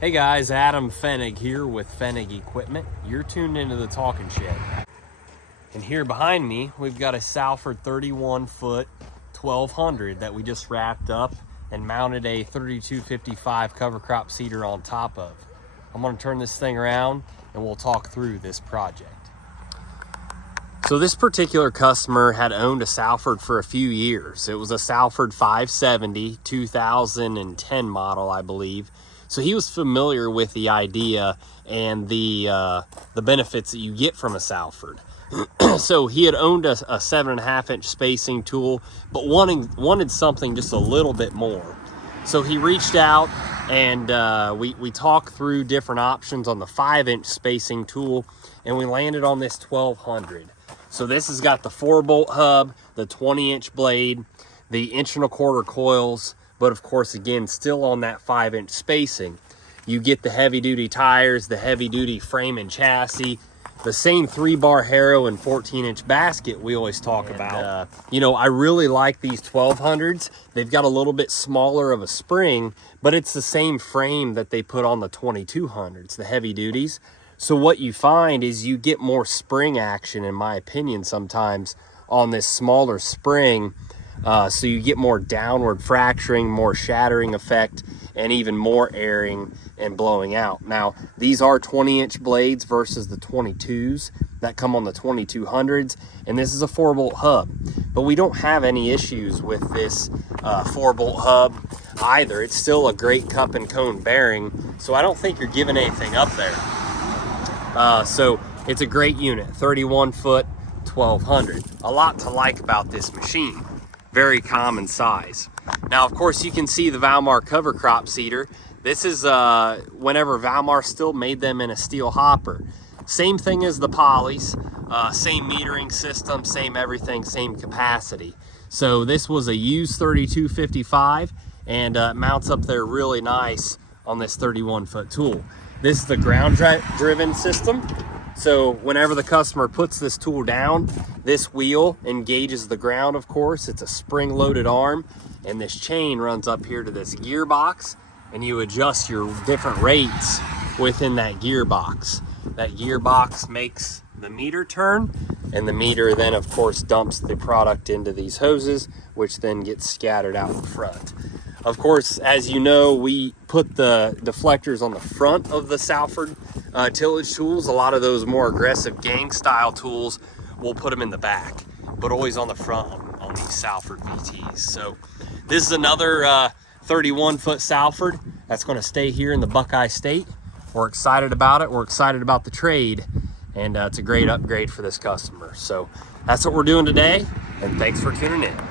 Hey guys, Adam Fennig here with Fennig Equipment. You're tuned into the Talking Shed. And here behind me, we've got a Salford 31-foot 1200 that we just wrapped up and mounted a 3255 cover crop seeder on top of. I'm gonna turn this thing around and we'll talk through this project. So this particular customer had owned a Salford for a few years. It was a Salford 570, 2010 model, I believe. So he was familiar with the idea and the benefits that you get from a Salford. So he had owned a 7.5 inch spacing tool, but wanted something just a little bit more. So he reached out and we talked through different options on the 5 inch spacing tool, and we landed on this 1200. So this has got the 4-bolt hub, the 20-inch blade, the 1.25 inch coils, but of course, again, still on that 5 inch spacing. You get the heavy duty tires, the heavy duty frame and chassis, the same 3-bar harrow and 14-inch basket we always talk about. You know, I really like these 1200s. They've got a little bit smaller of a spring, but it's the same frame that they put on the 2200s, the heavy duties. So what you find is you get more spring action, in my opinion, sometimes on this smaller spring. So you get more downward fracturing, more shattering effect, and even more airing and blowing out. Now, these are 20-inch blades versus the 22s that come on the 2200s, and this is a 4-bolt hub. But we don't have any issues with this 4-bolt hub either. It's still a great cup and cone bearing, so I don't think you're giving anything up there. So it's a great unit, 31-foot, 1200. A lot to like about this machine. Very common size. Now, of course, you can see the Valmar cover crop seeder. This is whenever Valmar still made them in a steel hopper. Same thing as the polys, same metering system, same everything, same capacity. So this was a used 3255 and mounts up there really nice on this 31-foot tool. This is the ground driven system. So whenever the customer puts this tool down, this wheel engages the ground, of course. It's a spring-loaded arm, and this chain runs up here to this gearbox, and you adjust your different rates within that gearbox. That gearbox makes the meter turn, and the meter then, of course, dumps the product into these hoses, which then gets scattered out in front. Of course, as you know, we put the deflectors on the front of the Salford tillage tools. A lot of those more aggressive gang style tools, we'll put them in the back, but always on the front on these Salford VTs. So this is another 31-foot Salford that's going to stay here in the Buckeye State. We're excited about it. We're excited about the trade, and it's a great upgrade for this customer. So that's what we're doing today, and thanks for tuning in.